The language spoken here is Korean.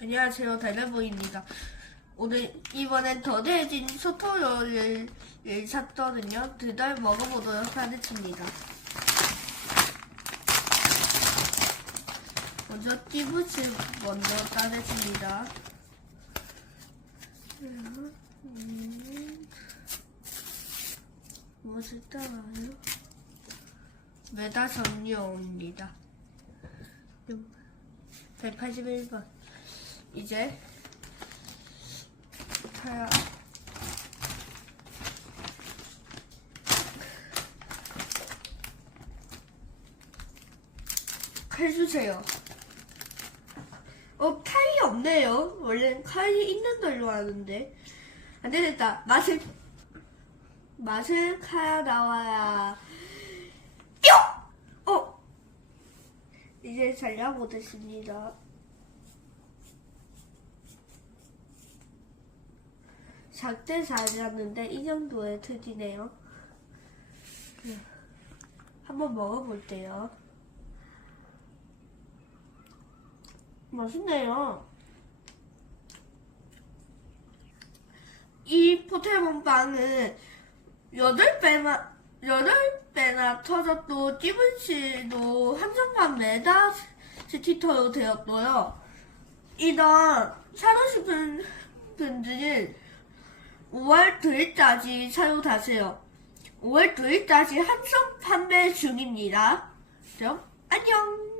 안녕하세요. 달달보입니다. 오늘 이번엔 더대진 소토요를 샀거든요. 두 달 먹어보도록 하겠습니다. 먼저 띠부츠 먼저 따겠습니다. 음, 무엇을 따라요? 메다 전용입니다. 181번 이제 타야 해주세요. 어 칼이 없네요. 원래는 칼이 있는 걸로 아는데 안 되겠다. 맛을 맛을 카야 나와야 뿅! 어 이제 잘라보겠습니다. 작대 잘랐는데 이 정도의 트지네요. 음, 한번 먹어볼게요. 맛있네요. 이 포켓몬빵은 8배나, 8배나 터졌고, 찌분치도 한정판 메다 스티커로 되었고요. 이런 사고 싶은 분들은 5월 9일까지 사용하세요. 5월 9일까지 한정 판매 중입니다. 그럼 안녕!